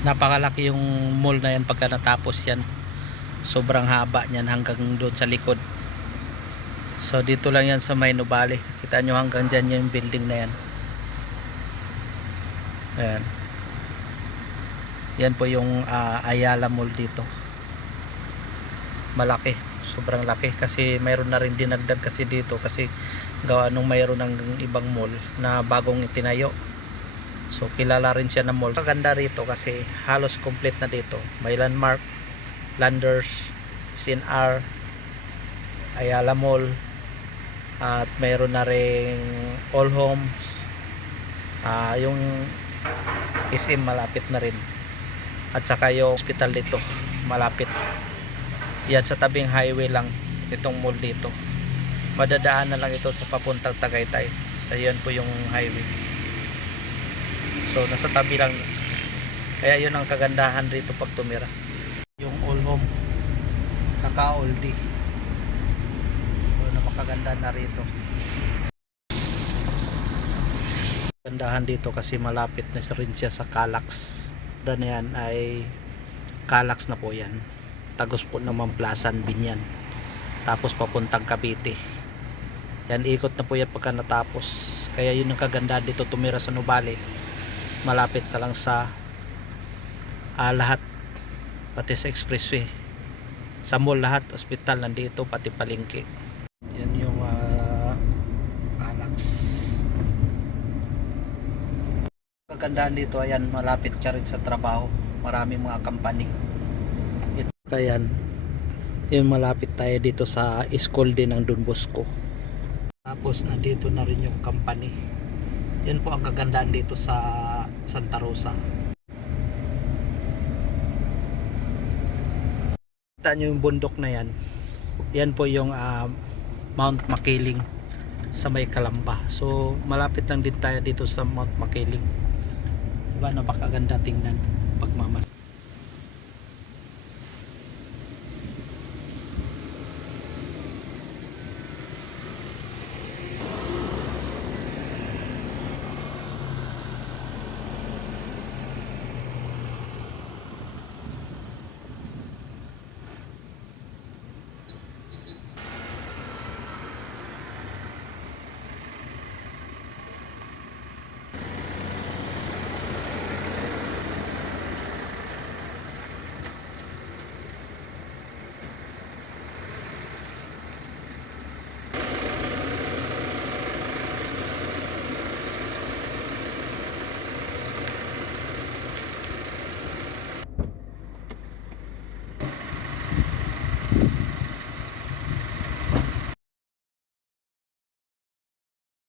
Napakalaki yung mall na yan pagka natapos yan. Sobrang haba niyan hanggang doon sa likod. So dito lang yan sa may Nubali. Kita nyo hanggang dyan yung building na yan. Ayan. Yan po yung Ayala Mall dito. Malaki. Sobrang laki. Kasi mayroon na rin dinagdag kasi dito. Kasi gawa nung mayroon ng ibang mall na bagong itinayo. So kilala rin siya na mall. Maganda rito kasi halos complete na dito. May Landmark, Landers, CNR, Ayala Mall, at mayroon na ring All Homes, yung SM malapit na rin, at saka yung hospital dito malapit. Yan sa tabing highway lang itong mall dito. Madadaan na lang ito sa papuntang Tagaytay. So yan po yung highway. So nasa tabi lang. Kaya yun ang kagandahan rito pag tumira. Yung All Home saka Oldie. So napakaganda na rito. Gandahan dito kasi malapit na rin siya sa Calax. Dan yan ay Calax na po yan. Tagos po naman Plasan Binyan. Tapos papuntang Cavite. Yan, ikot na po yan pagka natapos. Kaya yun ang kagandahan dito tumira sa Nubali. Malapit ka lang sa lahat, pati sa expressway, sa mall lahat, ospital nandito, pati palengke. Yan yung Calax. Kagandahan dito, ayan, malapit ka rin sa trabaho. Maraming mga company. Kaya yan, malapit tayo dito sa school din ng Don Bosco. Tapos nandito na rin yung company. Yan po ang kagandahan dito sa Santa Rosa. Kita nyo yung bundok na yan. Yan po yung Mount Makiling sa may Calamba. So malapit lang din tayo dito sa Mount Makiling. Diba, napakaganda tingnan pagmamas.